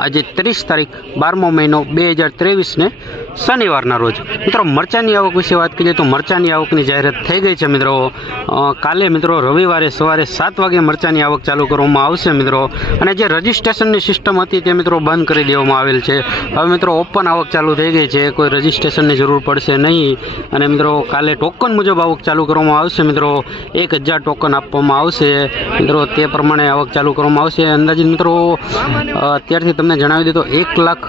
આજે ત્રીસ તારીખ, બારમો મહિનો, બે હજાર ત્રેવીસને શનિવારના રોજ. મિત્રો, મરચાની આવક વિશે વાત કરીએ તો મરચાની આવકની જાહેરાત થઈ ગઈ છે, મિત્રો. કાલે, મિત્રો, રવિવારે સવારે સાત વાગે મરચાની આવક ચાલુ કરવામાં આવશે, મિત્રો. અને જે રજિસ્ટ્રેશનની સિસ્ટમ હતી તે, મિત્રો, બંધ કરી દેવામાં આવેલ છે. હવે, મિત્રો, ઓપન આવક ચાલુ થઈ ગઈ છે. કોઈ રજિસ્ટ્રેશનની જરૂર પડશે નહીં. અને, મિત્રો, કાલે ટોકન મુજબ આવક ચાલુ કરવામાં આવશે, મિત્રો. એક હજાર ટોકન આપવામાં આવશે. મિત્રો, તે પ્રમાણે આવક ચાલુ કરવામાં આવશે. અંદાજિત, મિત્રો અત્યારથી તમને જણાવી દઉં તો એક લાખ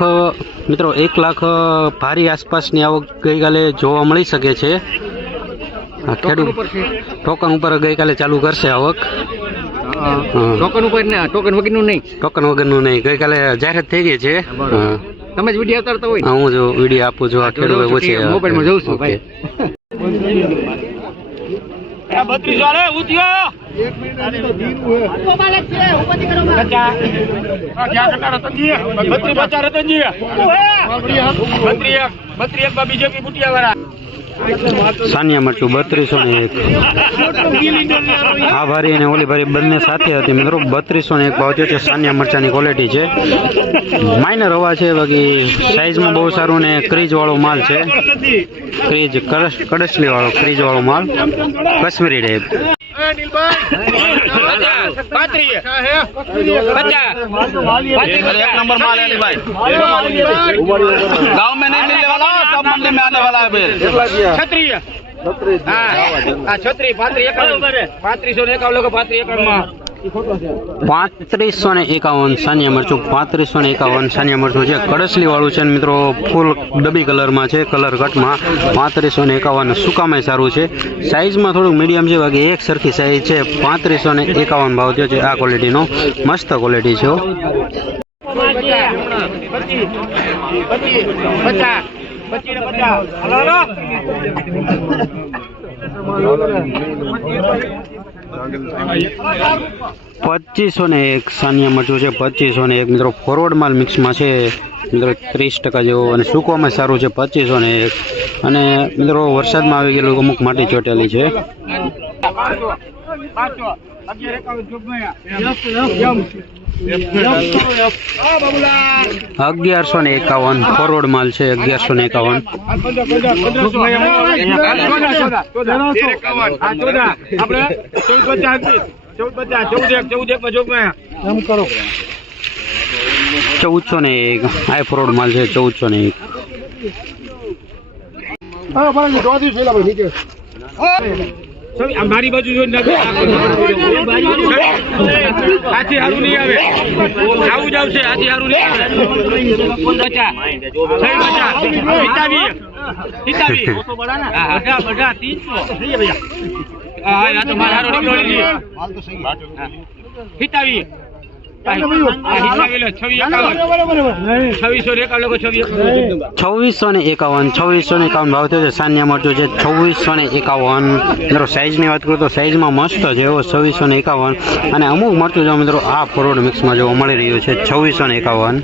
મિત્રો એક લાખ ભારી આસપાસની આવક ગઈકાલે જોવા મળી શકે છે. ખેડૂત ટોકન ઉપર ગઈકાલે ચાલુ કરશે આવક. ટોકન ઉપર ને ટોકન વગરનું નહીં. ટોકન વગરનું નહીં. ગઈકાલે જાહેરાત થઈ ગઈ છે. તમે જ વીડિયો ઉતારતા હોય હું જો વીડિયો આપું છું. આ ખેડૂત પૂછે મોબાઈલમાં જોઉં છું. ભાઈ. સાનિયા મરચું બત્રીસો ને એક. આ ભારી અને ઓલી ભારી બંને સાથે હતી મિત્રો. બત્રીસો ને એક ભાવ છે. સાનિયા મરચાની ક્વોલિટી છે. માઇનર હવા છે, બાકી સાઈઝમાં બહુ સારું ને ક્રીજ વાળો માલ છે. ક્રીજ કડસલી વાળો ક્રીજ વાળો માલ. કાશ્મીરી ટાઈપ गाँव में नहीं मिलने वाला सब मंडी में आने वाला है क्षत्रिय क्षत्रिय पात्री एक पात्री सौ एक लोग पात्री एक પાંત્રીસો ને એકાવન સાનિયા મરચું પાંત્રીસો ને એકાવન સાનિયા મરચું છે કડસલી વાળું છે મિત્રો ફૂલ ડબી કલરમાં છે કલર કટમાં પાંત્રીસો ને એકાવન સુકામાં સારું છે સાઇઝમાં થોડુંક મીડિયમ છે બાકી એક સરખી સાઇઝ છે પાંત્રીસો ને એકાવન ભાવ થયો છે આ ક્વોલિટીનો મસ્ત ક્વોલિટી છે. પચાસ પચીસ ને એક સાનિયા મરચું છે, પચીસો ને એક. મિત્રો ફોરવર્ડ માલ મિક્સમાં છે, મિત્રો, ત્રીસ ટકા જેવો અને સૂકવામાં સારું છે, પચીસો ને એક. અને, મિત્રો, વરસાદમાં આવી ગયેલું અમુક માટી ચોટેલી છે. અગિયારસો ને એકાવન ફોરવર્ડ માલ છે અગિયારસો ને એકાવન. ચૌદસો ને એક, આ ફોરવર્ડ માલ છે ચૌદસો ને એક. મારી બાજુ જોઈને આથી હારું નહીં આવે. આવું જ આવશે આથી હારું નહીં આવે. હિતાવી પિતાવી હા હા બધા ત્રીસો. હા તો મારા હારું નીકળી પિતાવી છવ્વીસો એકાવન. છવ્વીસો ને એકાવન છવ્વીસો. ને એકાવન ભાવ થયો છે. સાનિયા મરચું છે છવ્વીસો ને એકાવન. મિત્રો સાઇઝની વાત કરું તો સાઇઝમાં મસ્ત છે એવો છવ્વીસો ને એકાવન. અને અમુક મરચું જો મિત્રો આ ફોરવર્ડ મિક્સમાં જોવા મળી રહ્યું છે છવ્વીસો ને એકાવન.